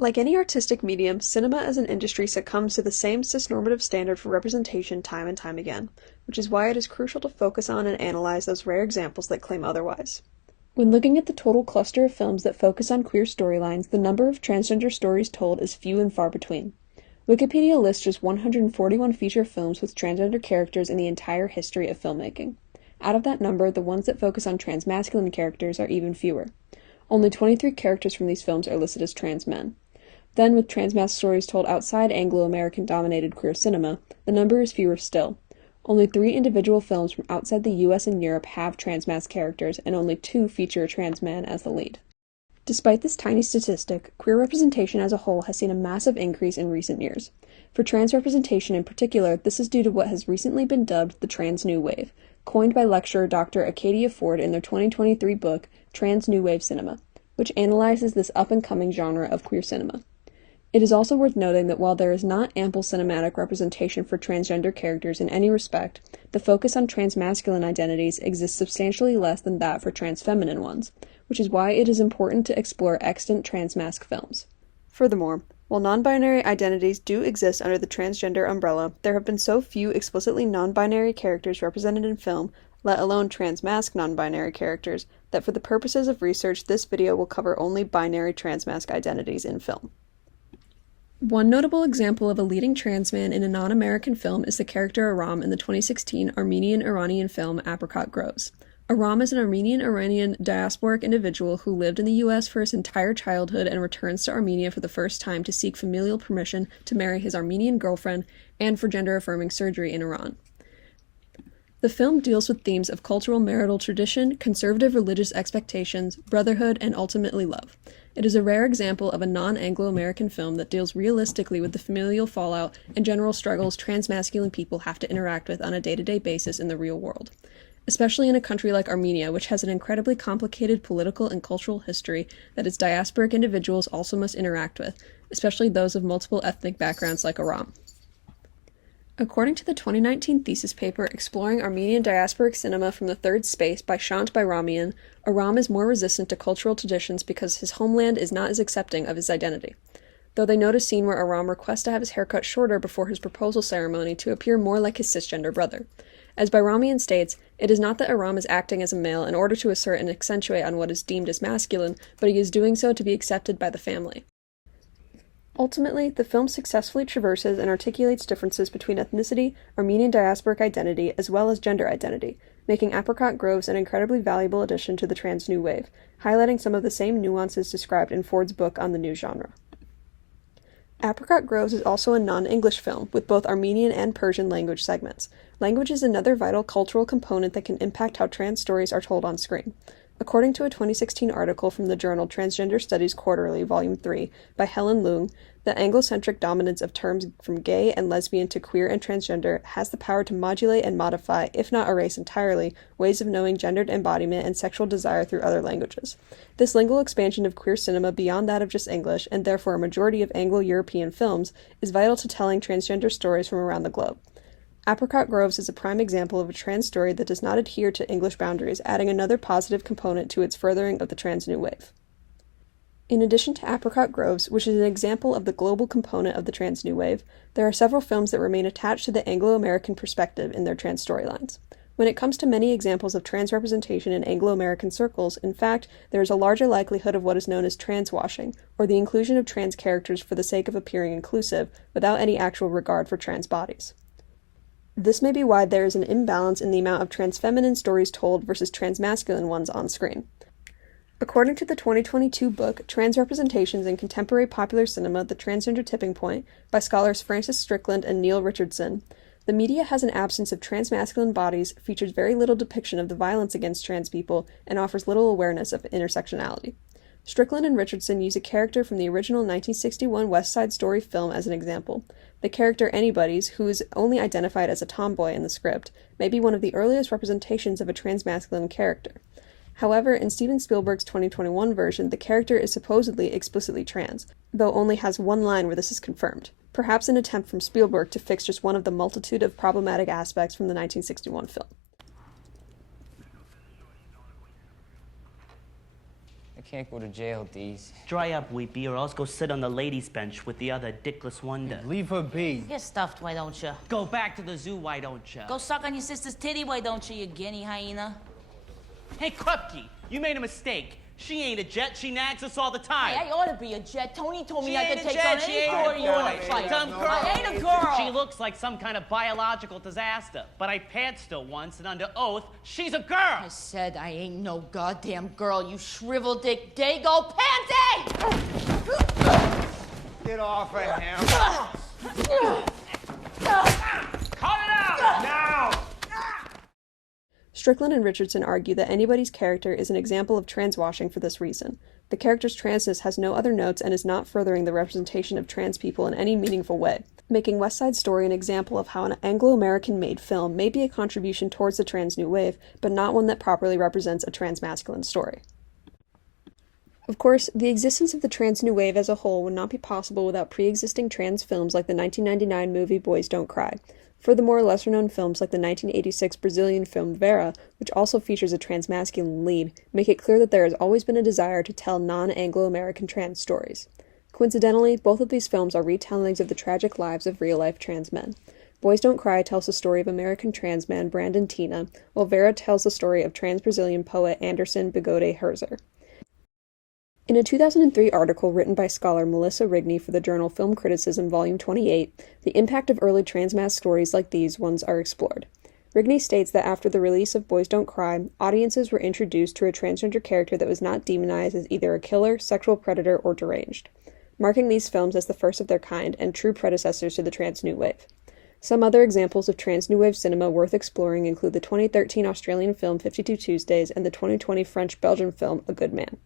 Like any artistic medium, cinema as an industry succumbs to the same cisnormative standard for representation time and time again, which is why it is crucial to focus on and analyze those rare examples that claim otherwise. When looking at the total cluster of films that focus on queer storylines, the number of transgender stories told is few and far between. Wikipedia lists just 141 feature films with transgender characters in the entire history of filmmaking. Out of that number, the ones that focus on transmasculine characters are even fewer. Only 23 characters from these films are listed as trans men. Then, with Transmasc stories told outside Anglo-American-dominated queer cinema, the number is fewer still. Only 3 individual films from outside the US and Europe have Transmasc characters, and only 2 feature a trans man as the lead. Despite this tiny statistic, queer representation as a whole has seen a massive increase in recent years. For trans representation in particular, this is due to what has recently been dubbed the Trans New Wave, coined by lecturer Dr. Acadia Ford in their 2023 book, Trans New Wave Cinema, which analyzes this up-and-coming genre of queer cinema. It is also worth noting that while there is not ample cinematic representation for transgender characters in any respect, the focus on transmasculine identities exists substantially less than that for transfeminine ones, which is why it is important to explore extant transmasc films. Furthermore, while non-binary identities do exist under the transgender umbrella, there have been so few explicitly non-binary characters represented in film, let alone transmasc non-binary characters, that for the purposes of research this video will cover only binary transmasc identities in film. One notable example of a leading trans man in a non-American film is the character Aram in the 2016 Armenian-Iranian film Apricot Groves. Aram is an Armenian-Iranian diasporic individual who lived in the US for his entire childhood and returns to Armenia for the first time to seek familial permission to marry his Armenian girlfriend and for gender-affirming surgery in Iran. The film deals with themes of cultural marital tradition, conservative religious expectations, brotherhood, and ultimately love. It is a rare example of a non-Anglo-American film that deals realistically with the familial fallout and general struggles transmasculine people have to interact with on a day-to-day basis in the real world. Especially in a country like Armenia, which has an incredibly complicated political and cultural history that its diasporic individuals also must interact with, especially those of multiple ethnic backgrounds like Aram. According to the 2019 thesis paper exploring Armenian diasporic cinema from the third space by Shant Bayramian, Aram is more resistant to cultural traditions because his homeland is not as accepting of his identity. Though they note a scene where Aram requests to have his hair cut shorter before his proposal ceremony to appear more like his cisgender brother. As Bayramian states, it is not that Aram is acting as a male in order to assert and accentuate on what is deemed as masculine, but he is doing so to be accepted by the family. Ultimately, the film successfully traverses and articulates differences between ethnicity, Armenian diasporic identity, as well as gender identity, making Apricot Groves an incredibly valuable addition to the trans new wave, highlighting some of the same nuances described in Ford's book on the new genre. Apricot Groves is also a non-English film, with both Armenian and Persian language segments. Language is another vital cultural component that can impact how trans stories are told on screen. According to a 2016 article from the journal Transgender Studies Quarterly, Volume 3, by Helen Leung, the Anglocentric dominance of terms from gay and lesbian to queer and transgender has the power to modulate and modify, if not erase entirely, ways of knowing gendered embodiment and sexual desire through other languages. This lingual expansion of queer cinema beyond that of just English, and therefore a majority of Anglo-European films, is vital to telling transgender stories from around the globe. Apricot Groves is a prime example of a trans story that does not adhere to English boundaries, adding another positive component to its furthering of the trans new wave. In addition to Apricot Groves, which is an example of the global component of the trans new wave, there are several films that remain attached to the Anglo-American perspective in their trans storylines. When it comes to many examples of trans representation in Anglo-American circles, in fact, there is a larger likelihood of what is known as transwashing, or the inclusion of trans characters for the sake of appearing inclusive, without any actual regard for trans bodies. This may be why there is an imbalance in the amount of transfeminine stories told versus transmasculine ones on screen. According to the 2022 book, Trans Representations in Contemporary Popular Cinema, The Transgender Tipping Point, by scholars Francis Strickland and Neil Richardson, the media has an absence of transmasculine bodies, features very little depiction of the violence against trans people, and offers little awareness of intersectionality. Strickland and Richardson use a character from the original 1961 West Side Story film as an example. The character Anybody's, who is only identified as a tomboy in the script, may be one of the earliest representations of a transmasculine character. However, in Steven Spielberg's 2021 version, the character is supposedly explicitly trans, though only has one line where this is confirmed, perhaps an attempt from Spielberg to fix just one of the multitude of problematic aspects from the 1961 film. I can't go to jail, Deez. Dry up, Weepy, or else go sit on the ladies' bench with the other dickless wonder. Leave her be. Get stuffed, why don't you? Go back to the zoo, why don't you? Go suck on your sister's titty, why don't you, you guinea hyena? Hey, Krupke, you made a mistake. She ain't a jet. She nags us all the time. Hey, I ought to be a jet. Tony told me She I ain't could a take jet. on She any ain't four a of you in a girl. fight. Dumb girl. I ain't a girl. She looks like some kind of biological disaster, but I pantsed her once, and under oath, she's a girl. I said I ain't no goddamn girl, you shriveled dick dago panty! Get off of him. Cut it out! Now! Strickland and Richardson argue that anybody's character is an example of transwashing for this reason. The character's transness has no other notes and is not furthering the representation of trans people in any meaningful way, making West Side Story an example of how an Anglo-American-made film may be a contribution towards the trans new wave, but not one that properly represents a transmasculine story. Of course, the existence of the trans new wave as a whole would not be possible without pre-existing trans films like the 1999 movie Boys Don't Cry. Furthermore, lesser-known films like the 1986 Brazilian film Vera, which also features a transmasculine lead, make it clear that there has always been a desire to tell non-Anglo-American trans stories. Coincidentally, both of these films are retellings of the tragic lives of real-life trans men. Boys Don't Cry tells the story of American trans man Brandon Tina, while Vera tells the story of trans-Brazilian poet Anderson Bigode Herzer. In a 2003 article written by scholar Melissa Rigney for the journal Film Criticism, Volume 28, the impact of early transmasc stories like these ones are explored. Rigney states that after the release of Boys Don't Cry, audiences were introduced to a transgender character that was not demonized as either a killer, sexual predator, or deranged, marking these films as the first of their kind and true predecessors to the trans new wave. Some other examples of trans new wave cinema worth exploring include the 2013 Australian film 52 Tuesdays and the 2020 French-Belgian film A Good Man.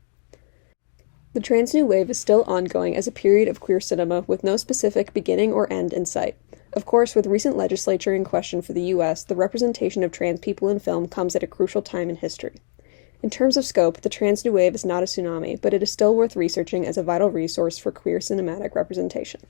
The trans new wave is still ongoing as a period of queer cinema with no specific beginning or end in sight. Of course, with recent legislature in question for the U.S., the representation of trans people in film comes at a crucial time in history. In terms of scope, the trans new wave is not a tsunami, but it is still worth researching as a vital resource for queer cinematic representation.